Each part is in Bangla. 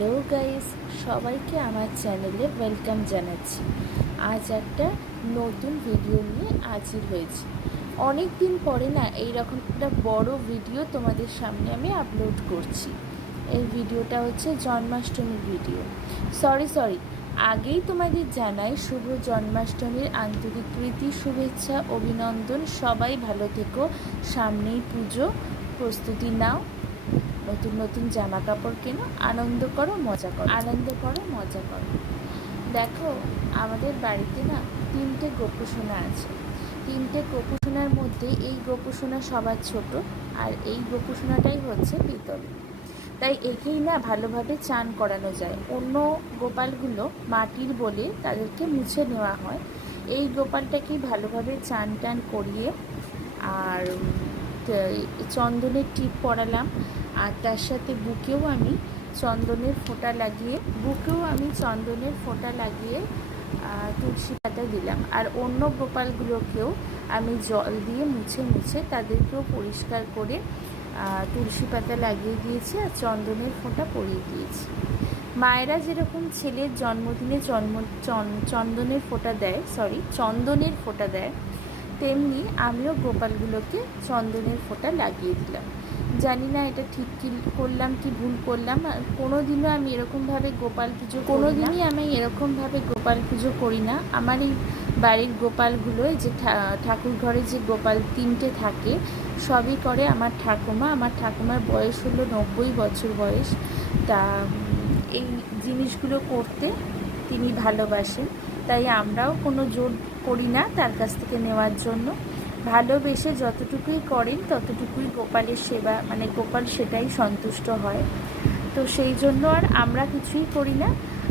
হ্যালো গাইস, সবাইকে আমার চ্যানেলে ওয়েলকাম জানাচ্ছি। আজ একটা নতুন ভিডিও নিয়ে হাজির হয়েছি। অনেক দিন পরে না এইরকম একটা বড় ভিডিও তোমাদের সামনে আমি আপলোড করছি। এই ভিডিওটা হচ্ছে জন্মাষ্টমীর ভিডিও। সরি আগেই তোমাদের জানাই শুভ জন্মাষ্টমীর আন্তরিক প্রীতি, শুভেচ্ছা, অভিনন্দন। সবাই ভালো থেকো, সামনেই পুজো, প্রস্তুতি নাও, নতুন নতুন জামা কাপড় কেনো, আনন্দ করো, মজা করো। দেখো, আমাদের বাড়িতে না 3টে গোপুসোনা আছে। 3টে গোপুসোনার মধ্যে এই গোপুসোনা সবার ছোট, আর এই গোপুসোনাটাই হচ্ছে পিতল। তাই একেই না ভালোভাবে চান করানো যায়। অন্য গোপালগুলো মাটির বলে তাদেরকে মুছে নেওয়া হয়। এই গোপালটাকেই ভালোভাবে চান টান করিয়ে আর চন্দনের টিপ পরালাম, আর তার সাথে বুকেও আমি চন্দনের ফোঁটা লাগিয়ে তুলসী পাতা দিলাম। আর অন্য গোপালগুলোকেও আমি জল দিয়ে মুছে তাদেরকেও পরিষ্কার করে তুলসী পাতা লাগিয়ে দিয়েছি আর চন্দনের ফোঁটা পরিয়ে দিয়েছি। মায়েরা যেরকম ছেলের জন্মদিনে চন্দনের ফোঁটা দেয়, তেমনি আমিও গোপালগুলোকে চন্দনের ফোঁটা লাগিয়ে দিলাম। জানি না এটা ঠিক কি করলাম কি ভুল করলাম। কোনোদিনই আমি এরকমভাবে গোপাল পুজো করি না। আমার এই বাড়ির গোপালগুলো, যে ঠাকুর ঘরে যে গোপাল 3টে থাকে, সবই করে আমার ঠাকুমা। আমার ঠাকুমার বয়স হলো 90 বছর বয়স। তা এই জিনিসগুলো করতে তিনি ভালোবাসেন, তাই আমরাও কোনো জোর করি না তার কাছ থেকে নেওয়ার জন্য। ভালোবেসে যতটুকুই করেন ততটুকুই গোপালের সেবা, মানে গোপাল সেটাই সন্তুষ্ট হয়। তো সেই জন্য আর আমরা কিছুই করি না।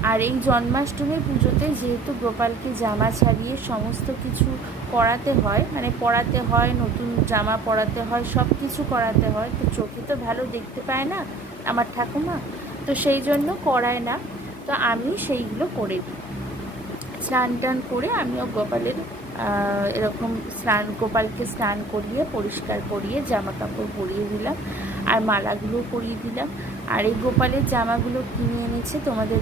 আর এই জন্মাষ্টমী পুজোতে যেহেতু গোপালকে জামা ছাড়িয়ে সমস্ত কিছু করাতে হয়, মানে পরাতে হয়, নতুন জামা পরাতে হয়, সব কিছু করাতে হয়, তো চোখে তো ভালো দেখতে পায় না আমার ঠাকুমা, তো সেই জন্য করায় না। তো আমি সেইগুলো করে দিই। স্নান টান করে আমিও গোপালকে স্নান করিয়ে পরিষ্কার করিয়ে জামা কাপড় পরিয়ে দিলাম, আর মালাগুলো পরিয়ে দিলাম। আর এই গোপালের জামাগুলো কিনে এনেছে তোমাদের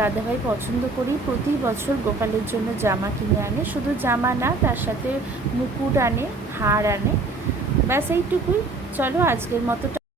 দাদাভাই পছন্দ করেই প্রতি বছর গোপালের জন্য জামা কিনে আনে। শুধু জামা না, তার সাথে মুকুট আনে, হার আনে, ব্যাস এইটুকুই। চলো আজকের মতো